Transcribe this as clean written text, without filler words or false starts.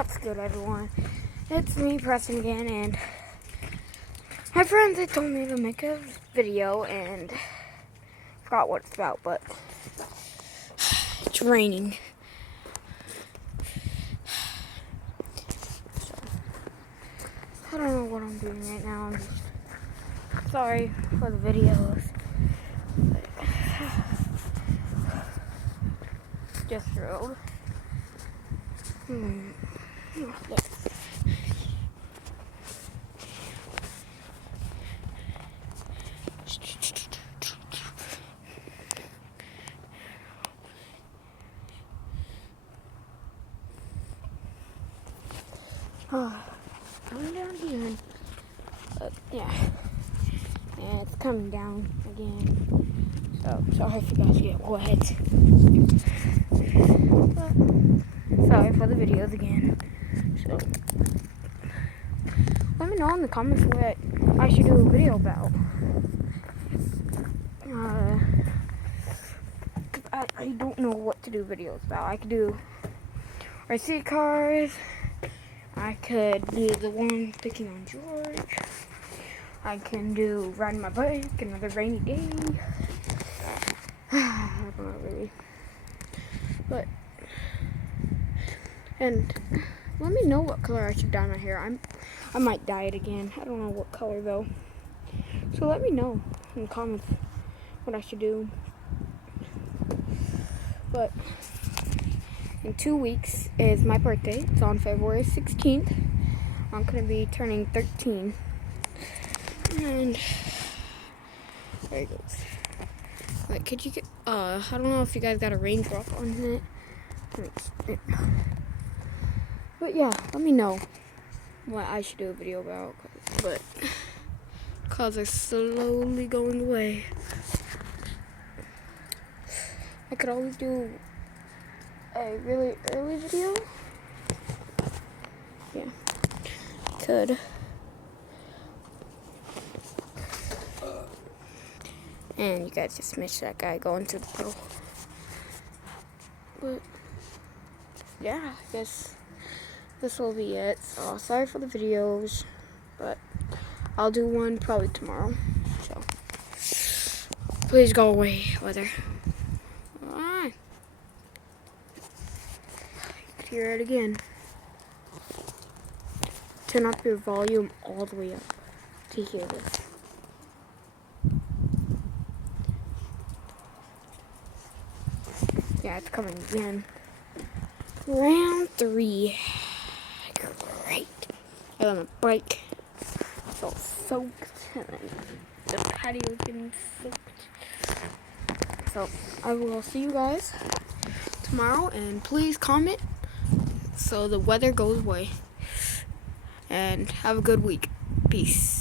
What's good, everyone? It's me, Preston, again, and my friends had told me to make a video, and forgot what it's about, but it's raining. So, I don't know what I'm doing right now. I'm just sorry for the videos. But, just drove. Coming down here. Yeah, it's coming down again. So sorry if you guys get wet. But sorry for the videos again. So let me know in the comments what I should do a video about. I don't know what to do videos about. I could do RC cars. I could do the one picking on George. I can do riding my bike, another rainy day. I don't know really. But, and let me know what color I should dye my hair. I might dye it again. I don't know what color though. So let me know in the comments what I should do. But in 2 weeks is my birthday. It's on February 16th. I'm going to be turning 13. And there it goes. Wait, could you get, I don't know if you guys got a raindrop on it. But yeah, let me know what I should do a video about. But clouds are slowly going away. I could always do a really early video. Yeah, could. And you guys just missed that guy going to the puddle. But yeah, I guess this will be it. So sorry for the videos, but I'll do one probably tomorrow. So please go away, weather. You could hear it again. Turn up your volume all the way up to hear this. Yeah, it's coming again. Round 3. Great. I got on a bike. It's all soaked. And the patio's getting soaked. So I will see you guys tomorrow. And please comment so the weather goes away. And have a good week. Peace.